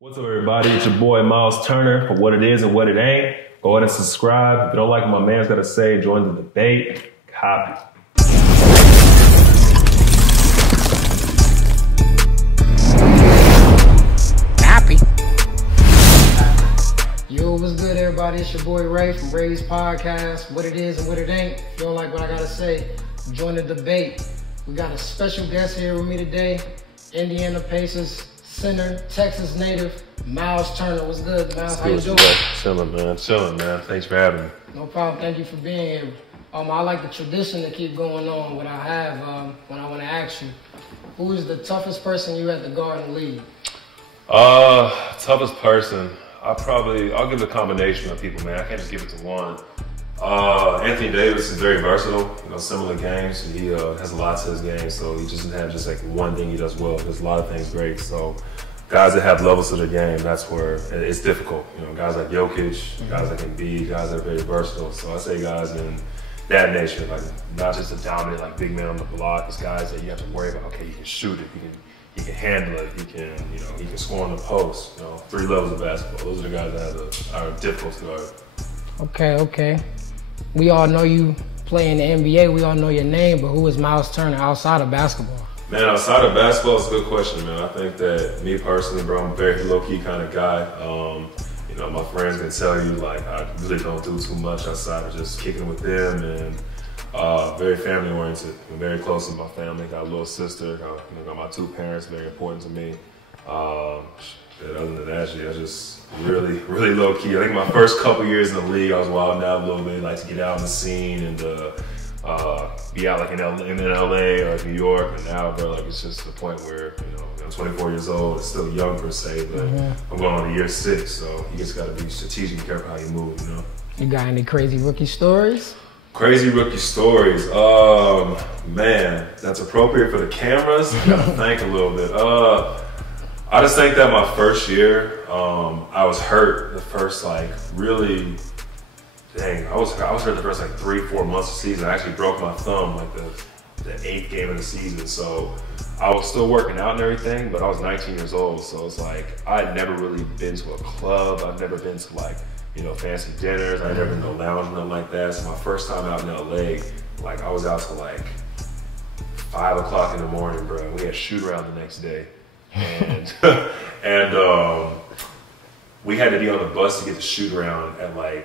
What's up, everybody? It's your boy Myles Turner for What It Is and What It Ain't. Go ahead and subscribe. If you don't like what my man's got to say, join the debate. Kopy. Yo, what's good, everybody? It's your boy Ray from Ray's Podcast, What It Is and What It Ain't. If you don't like what I gotta say, join the debate. We got a special guest here with me today, Indiana Pacers center, Texas native, Myles Turner. What's good, Myles? How you doing? Chilling, man. Chilling, man. Thanks for having me. No problem. Thank you for being here. I like the tradition to keep going on. What I have, when I want to ask you, who is the toughest person you had to guard in the league? Toughest person. I'll give it a combination of people, man. I can't just give it to one. Anthony Davis is very versatile, similar games. He has a lot to his game, so he doesn't have just like one thing he does well. There's a lot of things great. So guys that have levels to their game, that's where it's difficult. Guys like Jokic, guys like Embiid, guys that are very versatile. So I say guys in that nature, like not just a dominant like big man on the block. It's guys that you have to worry about. Okay, you can shoot it, he can handle it, he can score on the post. 3 levels of basketball. Those are the guys that are difficult to guard. Okay. We all know you play in the NBA. We all know your name, but who is Myles Turner outside of basketball? Man, outside of basketball, it's a good question, man. I think that me personally, bro, I'm a very low-key kind of guy. My friends can tell you, like, I really don't do too much outside of just kicking with them, and very family-oriented. I'm very close to my family. Got a little sister. Got my 2 parents, very important to me. Other than that, I was just really, really low key. I think my first couple years in the league, I was wilding out a little bit, like to get out on the scene and be out like in LA or New York. And now, bro, like it's just the point where I'm 24 years old. It's still young per se, but I'm going on to year 6, so you just got to be strategic and careful how you move. You got any crazy rookie stories? Crazy rookie stories. Man, that's appropriate for the cameras. I gotta think a little bit. I just think that my first year, I was hurt the first I was hurt the first 3-4 months of the season. I actually broke my thumb like the 8th game of the season. So I was still working out and everything, but I was 19 years old. So it's like, I had never really been to a club. I've never been to fancy dinners. I never been to a lounge, nothing like that. So my first time out in LA, I was out till 5 o'clock in the morning, bro. We had shoot around the next day. And we had to be on the bus to get the shoot around at I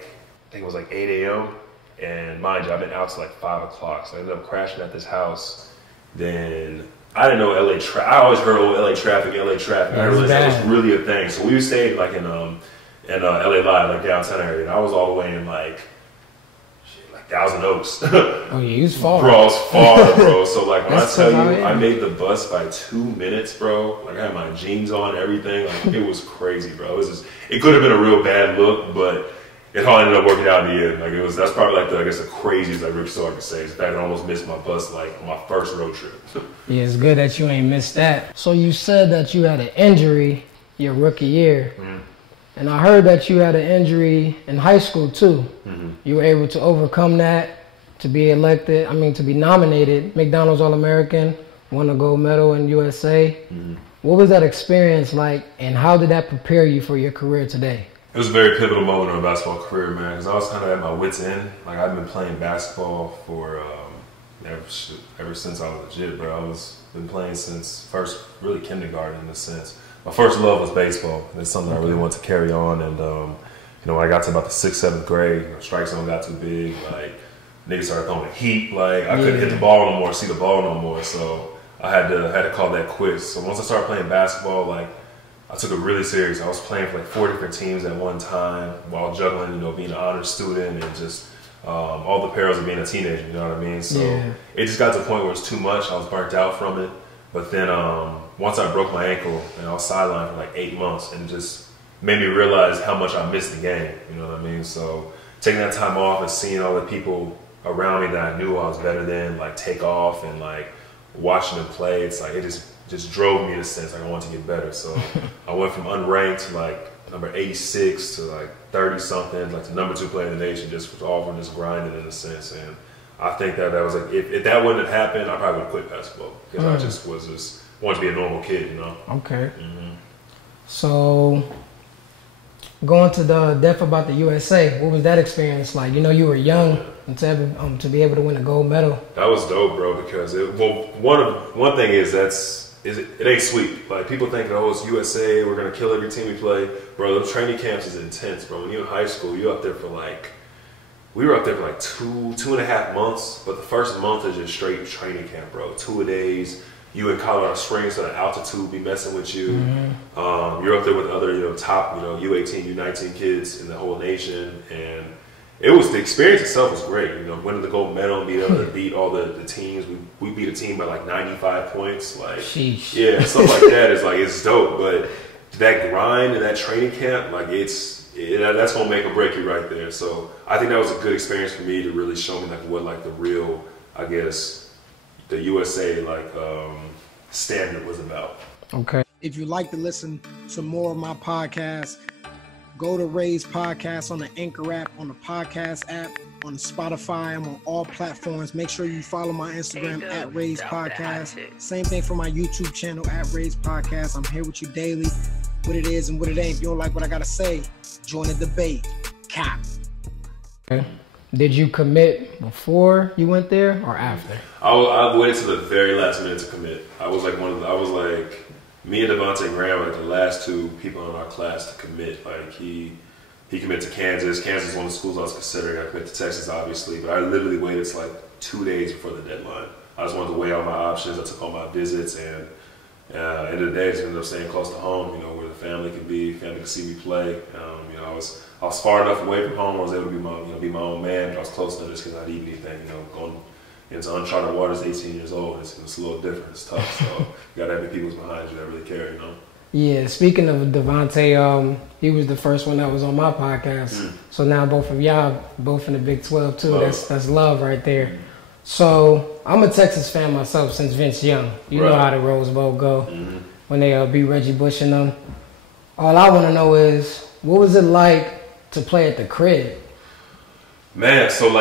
think it was 8 a.m. And mind you, I've been out till 5 o'clock. So I ended up crashing at this house. Then I didn't know LA traffic. I always heard LA traffic. I didn't realize that was really a thing. So we stayed in LA Live, downtown area. And I was all the way in Thousand Oaks. Oh, yeah, you was far. Bro, I was far, bro. So when I tell you, I made the bus by 2 minutes, bro. I had my jeans on, everything. It was crazy, bro. It could have been a real bad look, but it all ended up working out in the end. That's probably the craziest rookie story I could say. In fact, I almost missed my bus on my first road trip. Yeah, it's good that you ain't missed that. So you said that you had an injury your rookie year. And I heard that you had an injury in high school too. You were able to overcome that, to be nominated, McDonald's All-American, won a gold medal in USA. What was that experience like, and how did that prepare you for your career today? It was a very pivotal moment in my basketball career, man, because I was kind of at my wit's end. I've been playing basketball for ever since I was legit, bro. I've been playing since first, really kindergarten in a sense. My first love was baseball. It's something I really wanted to carry on. And, when I got to about the 6th, 7th grade, strike zone got too big. Niggas started throwing the heat. I couldn't hit the ball no more, see the ball no more. So I had to call that quits. So once I started playing basketball, I took it really serious. I was playing for 4 different teams at one time while juggling, being an honors student and just all the perils of being a teenager, you know what I mean? So it just got to the point where it was too much. I was burnt out from it. But then once I broke my ankle, and I was sidelined for 8 months, and it just made me realize how much I missed the game, you know what I mean? So taking that time off and seeing all the people around me that I knew I was better than, take off and watching them play, it's it just drove me in a sense. I wanted to get better. So I went from unranked to number 86 to 30 something, the number 2 player in the nation, just all from just grinding in a sense. And I think that was if that wouldn't have happened, I probably would have quit basketball because I just wanted to be a normal kid, Okay. So, going to the Deaf About the USA, what was that experience like? You know, you were young and to be able to win a gold medal. That was dope, bro, because one thing is it ain't sweet. Like, people think, oh, it's USA, we're going to kill every team we play. Bro, those training camps is intense, bro. When you're in high school, you're up there for we were up there for like 2.5 months, but the first month is just straight training camp, bro. 2-a-days. You in Colorado Springs, so the altitude be messing with you. You're up there with other, top, U18, U19 kids in the whole nation, and the experience itself was great. Winning the gold medal, being able to beat all the teams. We beat a team by like 95 points. Like, sheesh. Yeah, stuff like that is like, it's dope. But that grind and that training camp, like that's gonna make or break you right there. So I think that was a good experience for me to really show me like what like the real, I guess, the USA standard was about. Okay. If you'd like to listen to more of my podcasts, go to Ray's Podcast on the Anchor app, on the podcast app, on Spotify. I'm on all platforms. Make sure you follow my Instagram at Ray's Podcast. Same thing for my YouTube channel at Ray's Podcast. I'm here with you daily. What it is and what it ain't. If you don't like what I gotta say, join the debate. Cap. Okay. Did you commit before you went there or after? I waited to the very last minute to commit. I was like me and Devontae Graham were like the last two people in our class to commit. Like he committed to Kansas. Kansas is one of the schools I was considering. I committed to Texas, obviously, but I literally waited till like 2 days before the deadline. I just wanted to weigh all my options. I took all my visits, and end of the day, I just ended up staying close to home. Where the family could see me play. I was far enough away from home. I was able to be my own man, but I was close enough just because I didn't need anything. Going into uncharted waters, 18 years old, it's a little different. It's tough. So you gotta have the people behind you that really care. Yeah. Speaking of Devontae, he was the first one that was on my podcast. So now both of y'all, both in the Big 12 too. Love. That's love right there. So I'm a Texas fan myself since Vince Young. You know how the Rose Bowl go when they beat Reggie Bush and them. All I want to know is, what was it like to play at the crib? Man, so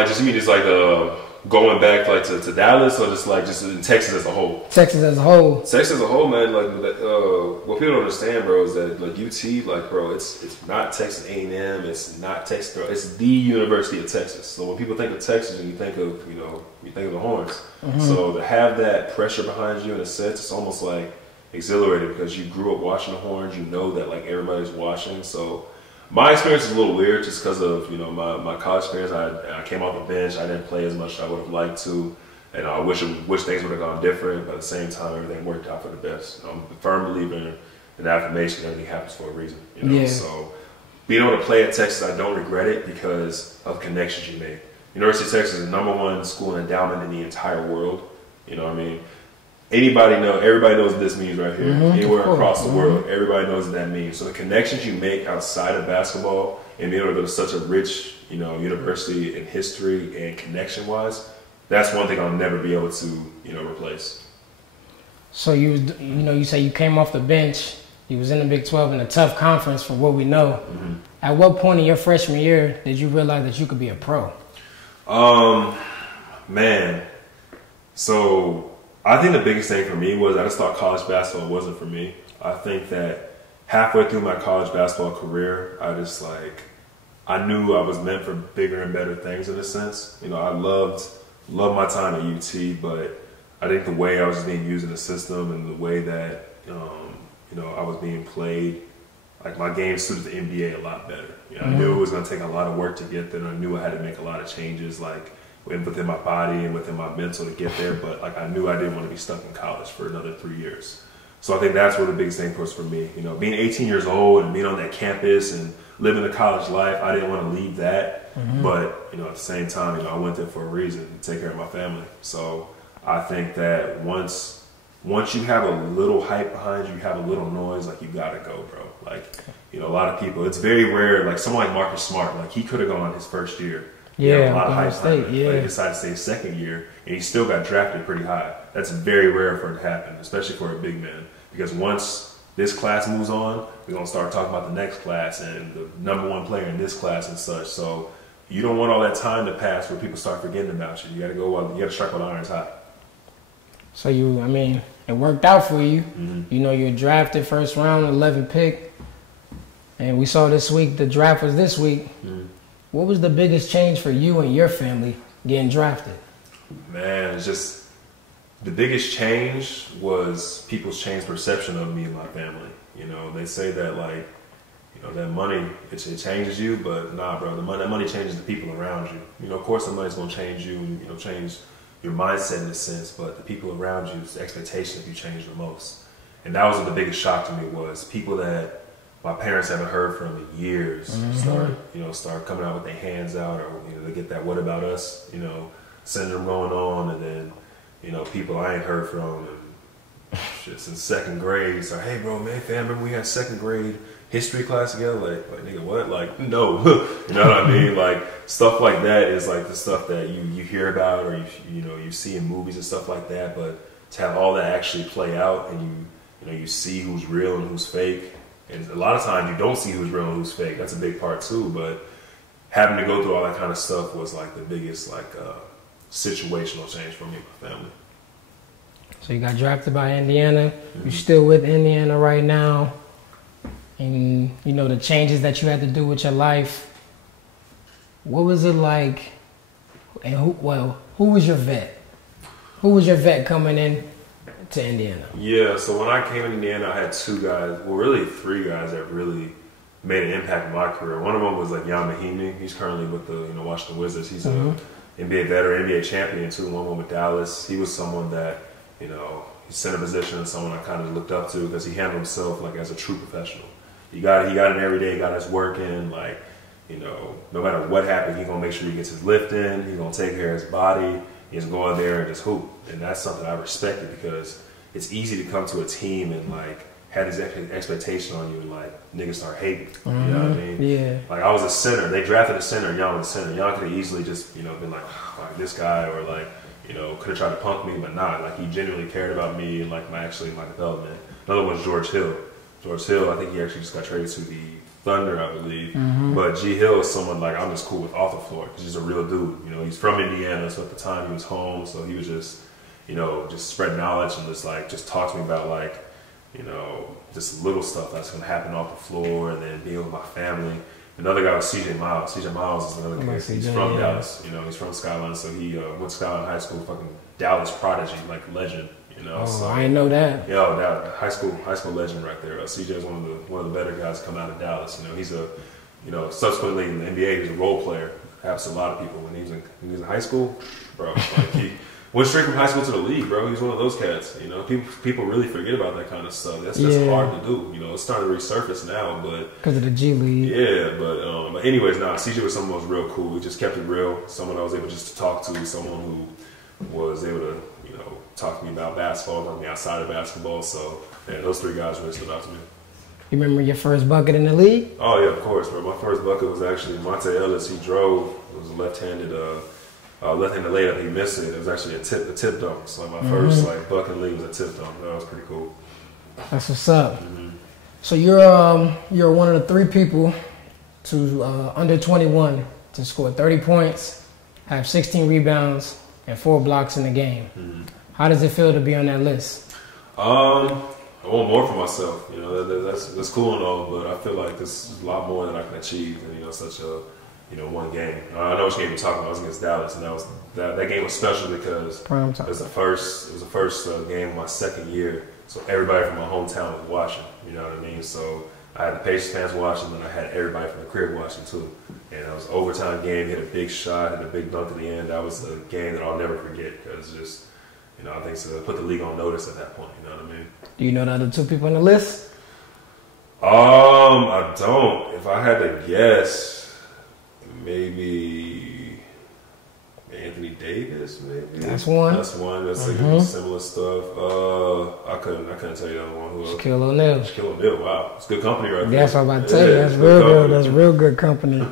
going back to Dallas, or just in Texas as a whole? Texas as a whole. Texas as a whole, man. What people don't understand, bro, is that UT, bro, it's not Texas A&M, it's not Texas, bro. It's the University of Texas. So when people think of Texas, and you think of the Horns. So to have that pressure behind you, in a sense, it's almost like exhilarating because you grew up watching the Horns. You know that like everybody's watching. So my experience is a little weird just because of my college experience. I came off the bench. I didn't play as much as I would have liked to, and I wish things would have gone different. But at the same time, everything worked out for the best. I'm a firm believer in affirmation. Everything happens for a reason. So being able to play at Texas, I don't regret it because of connections you make. University of Texas is the #1 school endowment in the entire world. You know what I mean? Everybody knows what this means right here. Anywhere across the world, everybody knows what that means. So the connections you make outside of basketball and being able to go to such a rich, university in history and connection-wise, that's one thing I'll never be able to, replace. So you say you came off the bench. You was in the Big 12 in a tough conference from what we know. At what point in your freshman year did you realize that you could be a pro? Man, so I think the biggest thing for me was I just thought college basketball wasn't for me. I think that halfway through my college basketball career, I knew I was meant for bigger and better things in a sense. I loved my time at UT, but I think the way I was being used in the system and the way that, I was being played, like my game suited the NBA a lot better. I knew it was going to take a lot of work to get there, and I knew I had to make a lot of changes, within my body and within my mental to get there, but I knew I didn't want to be stuck in college for another 3 years. So I think that's where the biggest thing was for me. Being 18 years old and being on that campus and living the college life, I didn't want to leave that. But at the same time, I went there for a reason, to take care of my family. So I think that once you have a little hype behind you, you have a little noise, you gotta go, bro. A lot of people, it's very rare. Someone like Marcus Smart, he could have gone his first year. Yeah, a lot of hype State, But he decided to stay his second year, and he still got drafted pretty high. That's very rare for it to happen, especially for a big man. Because once this class moves on, we're going to start talking about the next class and the #1 player in this class and such. So you don't want all that time to pass where people start forgetting about you. You got to you got to strike while the iron's hot. So it worked out for you. You were drafted first round, 11 pick. And we saw this week, the draft was this week. What was the biggest change for you and your family getting drafted? Man, it's just the biggest change was people's changed perception of me and my family. You know, they say that like, you know, that money, it changes you, but nah, bro, that money changes the people around you. You know, of course the money's gonna change you and, you know, change your mindset in a sense, but the people around you's expectation of you change the most. And that was what the biggest shock to me was people that my parents haven't heard from in years start coming out with their hands out, or, you know, they get that "what about us," you know, syndrome going on, and then, you know, people I ain't heard from and shit since second grade. So, hey, bro, man, fam, remember we had second grade history class together? Like nigga, what? Like, no, you know what I mean? Like stuff like that is like the stuff that you hear about, or you see in movies and stuff like that. But to have all that actually play out, and you see who's real and who's fake. And a lot of times you don't see who's real and who's fake. That's a big part too. But having to go through all that kind of stuff was like the biggest situational change for me and my family. So you got drafted by Indiana. You're still with Indiana right now. And you know the changes that you had to do with your life. What was it like? And who was your vet? Who was your vet coming in to Indiana? Yeah, so when I came to Indiana, I had two guys, well, really three guys that really made an impact in my career. One of them was like Jan Mahimi. He's currently with the Washington Wizards. He's an NBA veteran, NBA champion too. One with Dallas. He was someone that he's center position and someone I kind of looked up to because he handled himself like as a true professional. He got in every day, got his work in. Like, no matter what happened, he's gonna make sure he gets his lift in. He's gonna take care of his body. He's gonna go out there and just hoop. And that's something I respected because it's easy to come to a team and like have this expectation on you and like niggas start hating. You know what I mean? Yeah. Like I was a center. They drafted a center and Jan was a center. Jan could have easily just, been like this guy, or like, could have tried to punk me, but not. Like he genuinely cared about me and like my development. Another one's George Hill. George Hill, I think he actually just got traded to the Thunder, I believe. But G Hill is someone like I'm just cool with off the floor because he's a real dude. He's from Indiana, so at the time he was home, so he was just, just spread knowledge and just talk to me about like, just little stuff that's gonna happen off the floor, and then being with my family. Another guy was CJ Myles. CJ Myles is another kid. He's from Dallas. He's from Skyline, so he went to Skyline High School, fucking Dallas prodigy, like legend. So, I didn't know that. Yo, that high school legend right there. CJ is one of the better guys to come out of Dallas. He's a, subsequently in the NBA, he's a role player. Happens to a lot of people. When he was in high school, bro, like he went straight from high school to the league, bro. He's one of those cats. People really forget about that kind of stuff. That's hard to do. It's starting to resurface now, but because of the G League. Yeah, but anyways, CJ was someone who was real cool. He just kept it real. Someone I was able just to talk to. Someone who was able to, talk to me about basketball, talk to me outside of basketball. So, yeah, those three guys really stood out to me. You remember your first bucket in the league? Oh, yeah, of course, bro. My first bucket was actually Monte Ellis. He drove. It was a left-handed layup. He missed it. It was actually a tip dunk. So my first bucket in the league was a tip dunk. That was pretty cool. That's what's up. So you're one of the three people to under 21 to score 30 points, have 16 rebounds, and 4 blocks in the game. How does it feel to be on that list? I want more for myself. That's cool and all, but I feel like this is a lot more than I can achieve in such a one game. I know which game you're talking about. It was against Dallas, and that game was special because it was the first game of my second year. So everybody from my hometown was watching. You know what I mean? So I had the Pacers fans watching, and I had everybody from the crib watching too. And it was an overtime game. Hit a big shot, hit a big dunk at the end. That was a game that I'll never forget because just. I think so. Put the league on notice at that point. You know what I mean? Do you know the other two people on the list? I don't. If I had to guess, maybe Anthony Davis. Maybe that's one. That's similar stuff. I couldn't tell you the other one. Who else? Shaquille O'Neal. Shaquille O'Neal. Wow, it's good company right there. That's what I'm about to tell you. That's real good. That's real good company.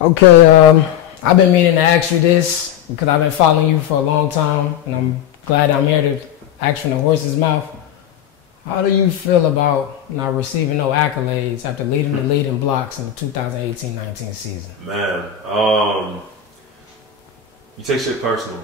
Okay. I've been meaning to ask you this because I've been following you for a long time, and I'm glad I'm here to ask from the horse's mouth. How do you feel about not receiving no accolades after leading the lead in blocks in the 2018-19 season? Man, you take shit personal.